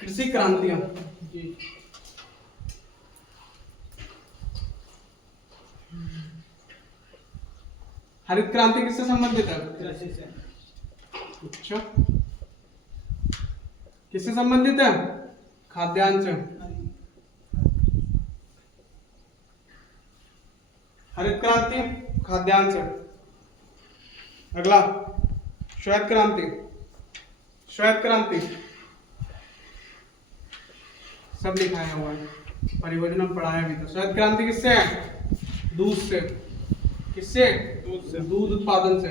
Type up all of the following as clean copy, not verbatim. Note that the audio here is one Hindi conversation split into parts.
कृषि क्रांतियां। हरित क्रांति किससे संबंधित है? कृषि से। अच्छा, किससे संबंधित है? खाद्यान्न से। हरित क्रांति खाद्यान्न से। अगला श्वेत क्रांति। श्वेत क्रांति सब लिखाया हुआ है, परिवहन में पढ़ाया भी था। श्वेत क्रांति किससे है? दूध से। किससे? दूध से। दूध उत्पादन से।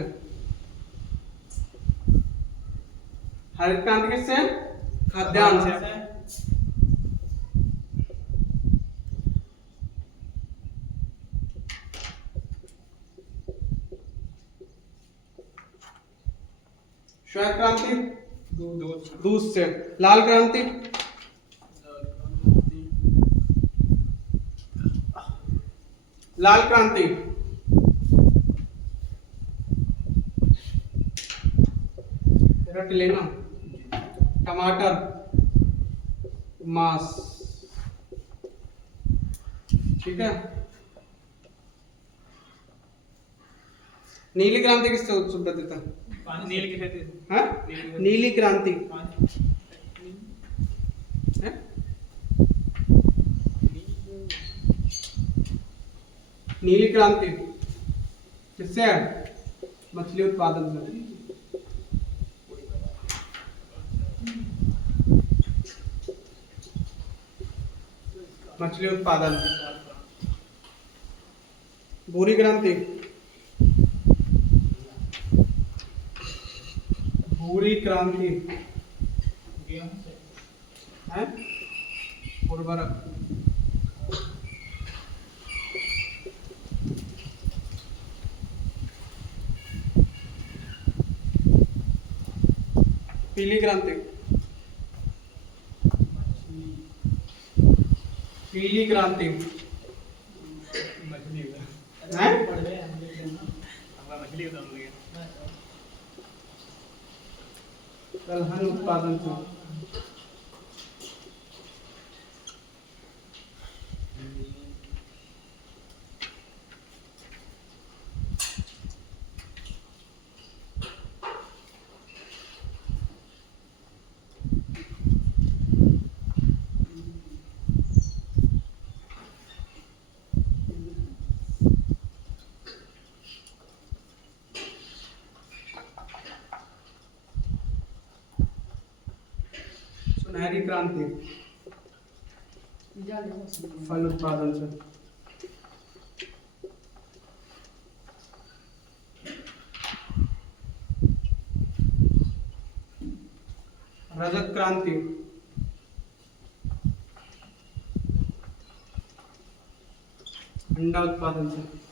हरित क्रांति किससे है? खाद्यान्न से। श्वेत क्रांति दूध से। लाल क्रांति लाल क्रांति रट लेना। टमाटर, मांस, ठीक है। नीली क्रांति किससे संबंधित है? नील की खेती। हाँ? नीली क्रांति है? नीली क्रांति किससे है? मछली उत्पादन से। मछली उत्पादन। भूरी क्रांति भूरी क्रांति है? उर्वरक। पीली क्रांति पीली क्रांति मछली है? मछली दलहन उत्पादन से। सुनहरी क्रांति फल उत्पादन से। रजत क्रांति अंडा उत्पादन से।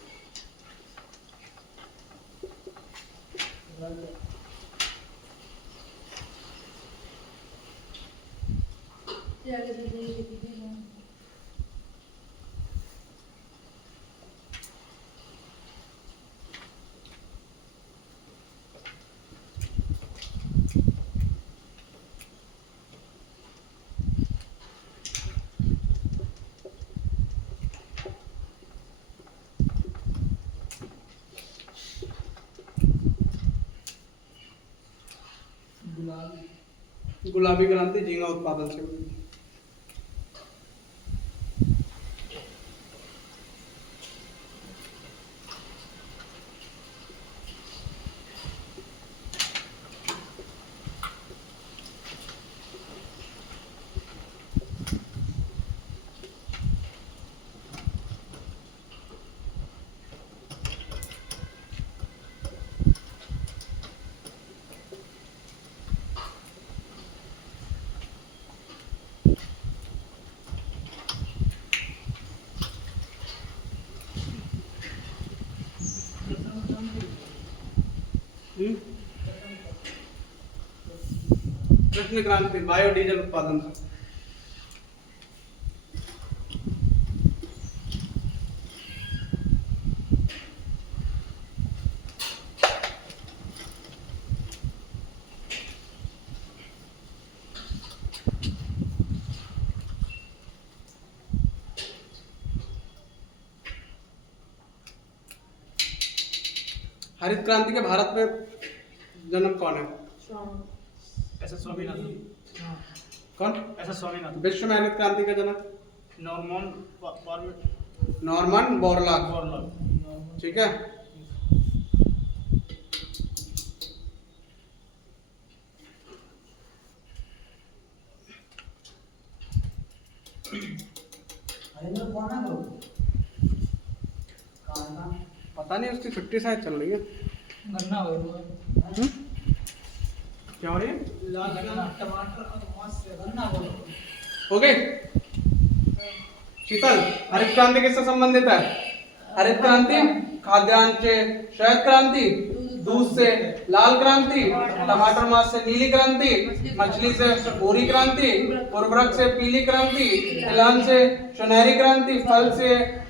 गुलाबी क्रांति झींगा उत्पादन से हुई। कृष्ण क्रांति बायोडीजल उत्पादन से। हरित क्रांति के भारत में जन्म कौन है? ऐसा स्वामीनाथन। कौन? ऐसा स्वामीनाथन। विश्व में हरित क्रांति का जनक? Norman Borlaug. ठीक है। पता नहीं, उसकी छुट्टी शायद चल रही है। गन्ना हो क्या हो रही है? टमाटर गन्ना हो गए। शीतल, हरित क्रांति किससे संबंधित है? हरित क्रांति खाद्यान्न से श्वेत क्रांति, दूध से लाल क्रांति, टमाटर मांस से नीली क्रांति, मछली से भूरी क्रांति, उर्वरक से पीली क्रांति, तिलहन से सुनहरी क्रांति, फल से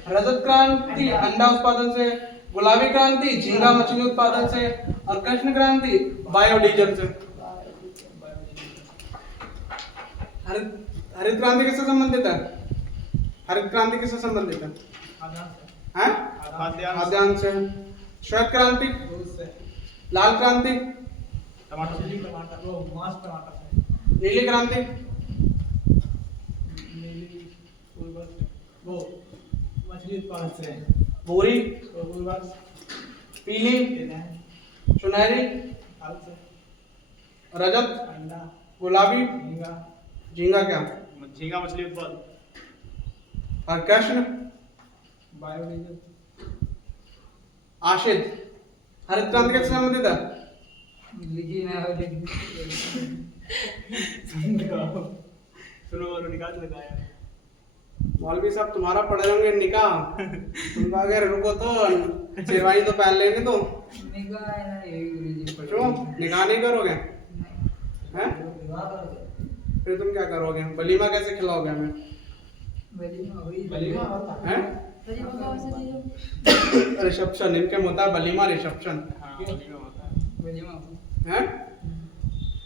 रजत क्रांति, अंडा उत्पादन से गुलाबी क्रांति, झींगा मछली उत्पादन से और कृष्ण क्रांति बायोडीजल से। हरित क्रांति किससे संबंधित है? हरित क्रांति किससे संबंधित है? हैं? खाद्यान्न से। श्वेत क्रांति, लाल क्रांति, नीली क्रांति, मछली उत्पादन से, भूरी, पीली, सुनहरी, रजत, गुलाबी, झींगा क्या? झींगा मछली उत्पादन। और कृष्ण बायोडीजल। आशिद, हरित क्रांति किससे संबंधित है? लिखी ना हो सुनो और निकाल लगाया। मौलवी साहब तुम्हारा पढ़े होंगे निकाह, तुम अगर रुको तो शेरवानी तो पहन लेंगे तो निकाह है ना, यही गुरुजी क्यों निकाह नहीं करोगे? हैं? फिर तुम क्या करोगे? वलीमा कैसे खिलाओगे हमें? वलीमा होता हैं? रिसेप्शन इनके मुद्दा वलीमा रिसेप्शन वलीमा हैं?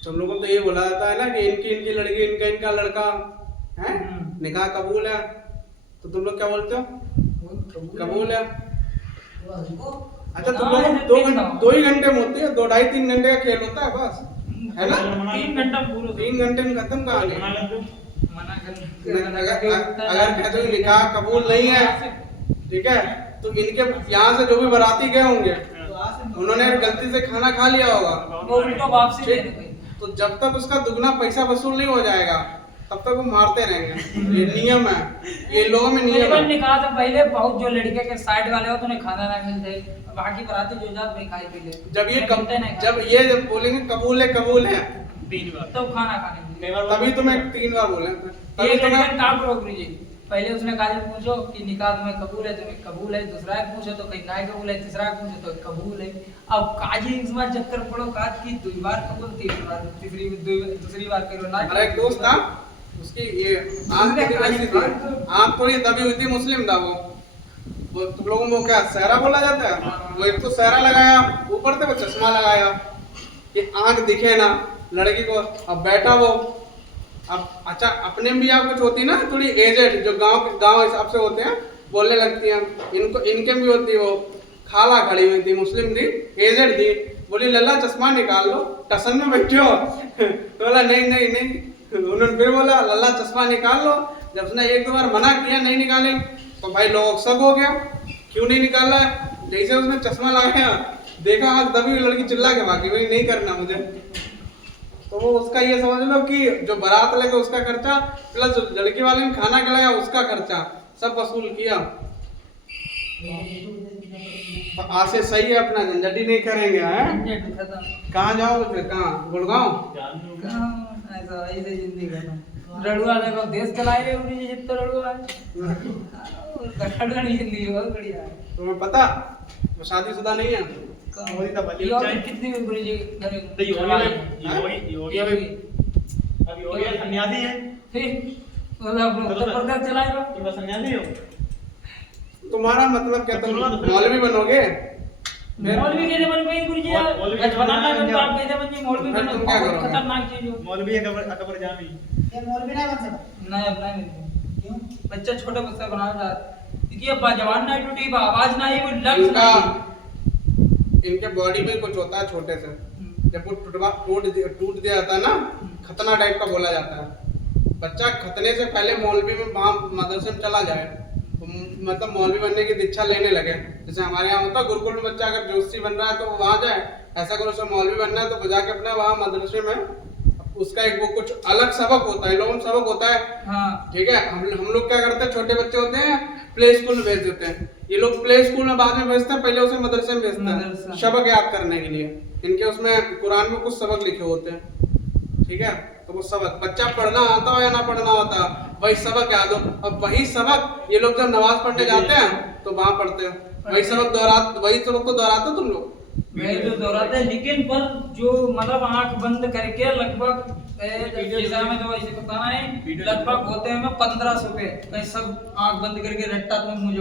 तुम लोगों को तो ये बोला जाता है ना कि इनकी लड़की इनका लड़का है, निकाह कबूल है, तो तुम लोग क्या बोलते हो? कबूल है। अच्छा तुम लोग 2 ही घंटे में होती है, 2 ढाई 3 घंटे का खेल होता है बस, है ना? 3 घंटा पूरा 3 घंटे में खत्म कहानी। मना कर अगर कहते हो निकाह कबूल नहीं है, ठीक है, तो इनके यहाँ से जो भी बाराती गए होंगे उन्होंने गलती से खाना खा लिया होगा, वो उल्टा वापसी ठीक? देने गए। तो जब तक उसका दुगना पैसा वसूल नहीं हो जाएगा तब तक वो मारते रहेंगे। ये नियम है, ये लोगों में नियम है। निकाह से पहले बहुत जो लड़के के साइड वाले हो तो उन्हें खाना ना मिलते, बाकी बराती जो जात भाई खाई पी ले। जब ये बोलेंगे कबूल है 3 बार तो खाना खाने मिले। तभी तुम्हें 3 बार बोले, तभी ये तुम्हें लड़का काम करो गुरुजी, पहले उसने कहा पूछो कि निकाह तुम्हें कबूल है, तुम्हें कबूल है, दूसरा एक पूछो तो कहीं नहीं कबूल है, तीसरा एक पूछो तो कबूल है। अब काजी इस बार चक्कर पड़ो काज की 2 बार कबूल, 3 बार, दूसरी बार करो ना। हमारा एक दोस्त था, उसकी ये आंख ऐसी थी, आंख थोड़ी दबी हुई थी, मुस्लिम था वो तुम लोगों को क्या सहरा बोला जाता है? वो एक तो सहरा लगाया, ऊपर से वो चश्मा लगाया कि आंख दिखे ना लड़की को। अब बैठा वो, अब अच्छा अपने में भी आप कुछ होती ना थोड़ी एजेड, जो गांव हिसाब से होते हैं, बोलने लगती हैं, इनके भी होती। वो खाला खड़ी हुई थी, मुस्लिम थी, एजेड थी, बोली लल्ला चश्मा निकाल लो, टसन में बैठे हो। तो बोला नहीं। उन्होंने फिर बोला लल्ला चश्मा निकाल लो। जब उसने 1-2 बार मना किया नहीं निकाले तो भाई लोग शक हो गया, क्यों नहीं निकाल रहा है? जैसे उसने चश्मा लगाया देखा आंख दबी हुई, लड़की चिल्ला के भागी, भाई नहीं करना मुझे। तो वो उसका ये समझ लो कि जो बारात लगे उसका खर्चा प्लस लड़की वाले ने खाना खिलाया उसका खर्चा सब वसूल किया। तो आज से सही है, अपना झंझट ही नहीं करेंगे। हैं कहाँ जाओगे फिर? कहाँ? गुड़गांव? ऐसे जिंदगी खत्म। लड़ुआ देखो देश चलाए रहे उन्हीं जितना लड़ुआ है। जिंदगी बहुत बढ़िया है। तुम्हें पता वो शादीशुदा नहीं है? कितनी गुरुजी सन्यासी है, फिर उत्तर प्रदेश चलाएगा। तुम सन्यासी हो? तुम्हारा मतलब क्या, तुम मौलवी बनोगे? मौलवी कैसे बन गए गुरुजी? बनाना कैसे बन गए मौलवी? बनना बहुत खतरनाक चीज है। मौलवी अकबर जामी ये मौलवी नहीं बन सकता। नहीं अब नहीं मिलते। क्यों? बच्चा छोटा बच्चा बनाना चाहता, देखिए जवान नहीं टूटी आवाज नहीं वो लग इनके बॉडी में कुछ होता है छोटे से, जब वो टूट दिया जाता है ना, खतना टाइप का बोला जाता है। बच्चा खतने से पहले मौलवी में वहाँ मदरसे में चला जाए, तो मतलब मौलवी बनने की दीक्षा लेने लगे। जैसे हमारे यहाँ होता है गुरुकुल में बच्चा अगर जोशी बन रहा है तो वहाँ जाए, ऐसा करो उसे मौलवी बनना है तो जाके अपना वहाँ मदरसे में उसका एक वो कुछ अलग सबक होता है, लोगों में सबक होता है। हाँ ठीक है, हम लोग क्या करते हैं, छोटे बच्चे होते हैं प्ले स्कूल में भेज देते हैं, ये लोग प्ले स्कूल में बाद में भेजते हैं, पहले उसे मदरसे में भेजते हैं सबक याद करने के लिए। इनके उसमें कुरान में कुछ सबक लिखे होते हैं, ठीक है, तो वो सबक बच्चा पढ़ना आता हो या ना पढ़ना होता, वही सबक याद हो, और वही सबक ये लोग जब नमाज पढ़ने जाते हैं तो वहां पढ़ते हैं, वही सबक को दोहराते तुम लोग। मैं तो दोहराते हैं, लेकिन पर जो मतलब आंख बंद करके लगभग जैसा में तो ऐसे बताना है, लगभग होते हैं 1500 पे, सब आंख बंद करके रट्टा तुम मुझे